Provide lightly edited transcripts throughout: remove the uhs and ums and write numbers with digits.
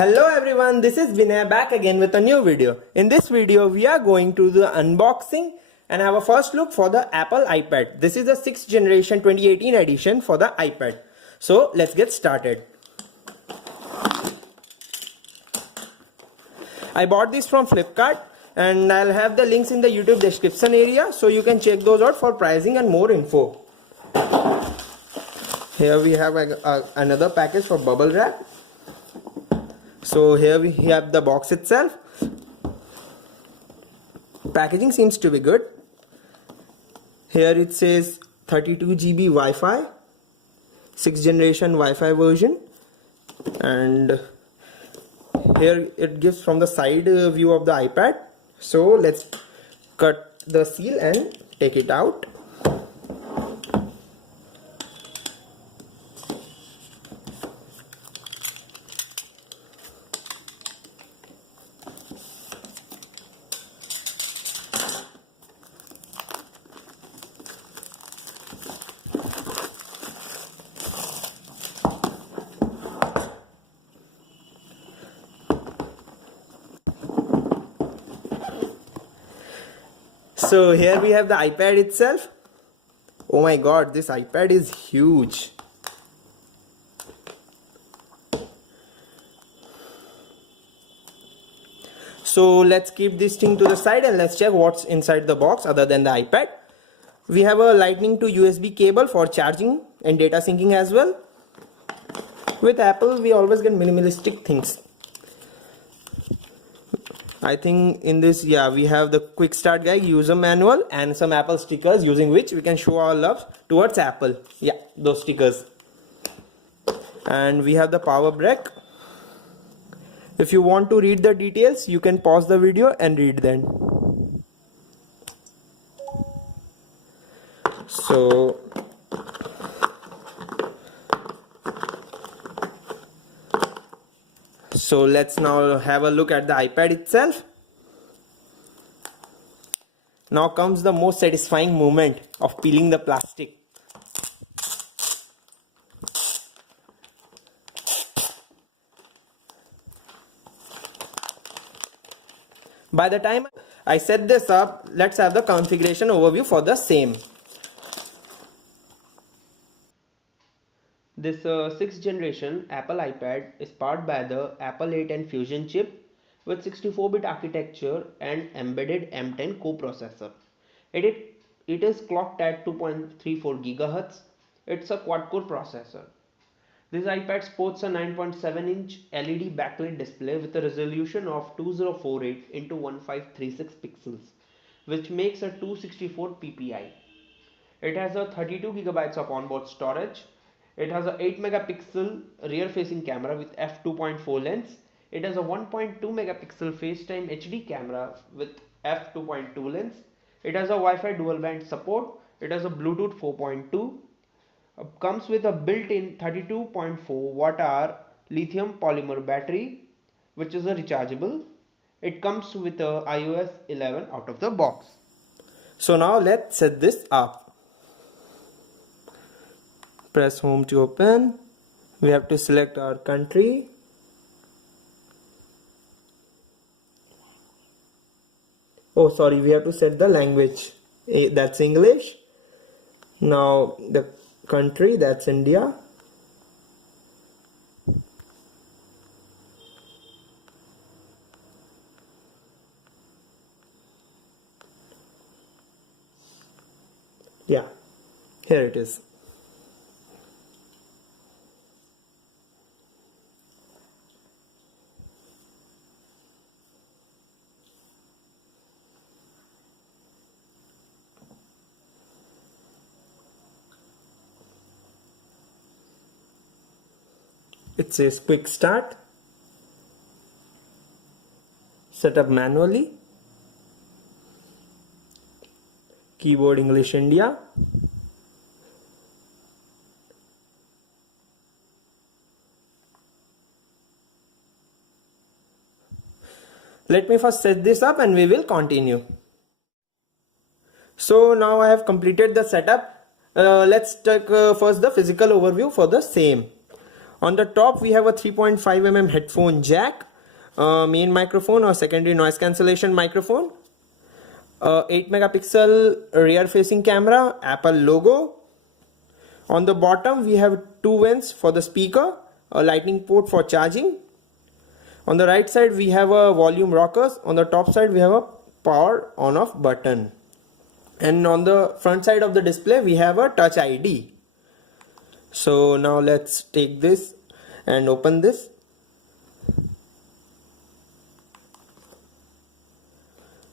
Hello everyone, this is Vinay back again with a new video. In this video, we are going to do the unboxing and have a first look for the Apple iPad. This is the 6th generation 2018 edition for the iPad. So let's get started. I bought this from Flipkart and I'll have the links in the YouTube description area so you can check those out for pricing and more info. Here we have another package for bubble wrap. So here we have the box itself. Packaging seems to be good. Here it says 32 GB Wi-Fi, 6th generation Wi-Fi version, and here it gives from the side view of the iPad. So let's cut the seal and take it out. So here we have the iPad itself. Oh my god, this iPad is huge. So let's keep this thing to the side and let's check what's inside the box other than the iPad. We have a lightning to USB cable for charging and data syncing as well. With Apple, we always get minimalistic things. I think in this, we have the quick start guide, user manual, and some Apple stickers using which we can show our love towards Apple. Yeah, those stickers. And we have the power brick. If you want to read the details, you can pause the video and read them. So let's now have a look at the iPad itself. Now comes the most satisfying moment of peeling the plastic. By the time I set this up, let's have the configuration overview for the same. This 6th generation Apple iPad is powered by the Apple A10 Fusion chip with 64-bit architecture and embedded M10 coprocessor. It is clocked at 2.34 GHz. It's a quad-core processor. This iPad sports a 9.7-inch LED backlit display with a resolution of 2048 into 1536 pixels, which makes a 264 ppi. It has a 32 GB of onboard storage. It has a 8 megapixel rear facing camera with f2.4 lens. It has a 1.2 megapixel FaceTime HD camera with f2.2 lens. It has a Wi-Fi dual band support. It has a Bluetooth 4.2. Comes with a built-in 32.4 watt-hour lithium polymer battery, which is a rechargeable. It comes with a iOS 11 out of the box. So now let's set this up. Press home to open. We have to select our country. Oh sorry, we have to set the language. That's English. Now the country, that's India. Yeah, here it is. It says quick start, set up manually, keyboard English India, let me first set this up and we will continue. So now I have completed the setup. Let's take first the physical overview for the same. On the top we have a 3.5 mm headphone jack, main microphone or secondary noise cancellation microphone, 8 megapixel rear facing camera, Apple logo. On the bottom we have two vents for the speaker, a lightning port for charging. On the right side we have a volume rockers. On the top side we have a power on off button. And on the front side of the display we have a touch ID. So now let's take this and open this.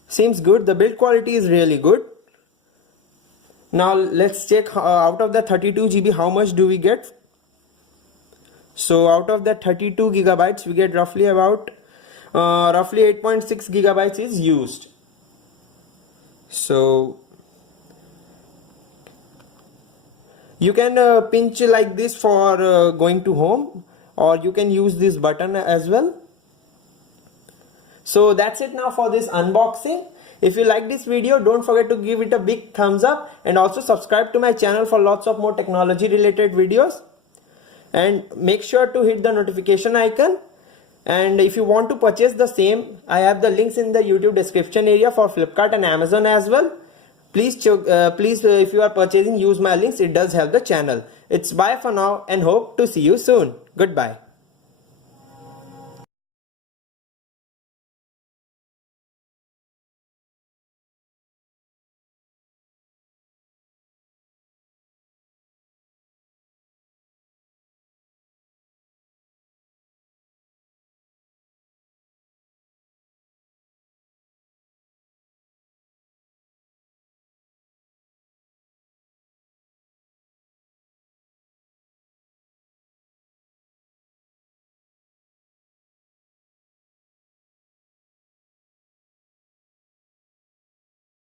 Seems good. The build quality is really good. Now let's check out of the 32 GB how much do we get. So out of that 32 gigabytes we get roughly 8.6 gigabytes is used. So you can pinch like this for going to home, or you can use this button as well. So that's it now for this unboxing. If you like this video, don't forget to give it a big thumbs up and also subscribe to my channel for lots of more technology related videos. And make sure to hit the notification icon. And if you want to purchase the same, I have the links in the YouTube description area for Flipkart and Amazon as well. Please if you are purchasing, use my links. It does help the channel. It's bye for now and hope to see you soon. Goodbye.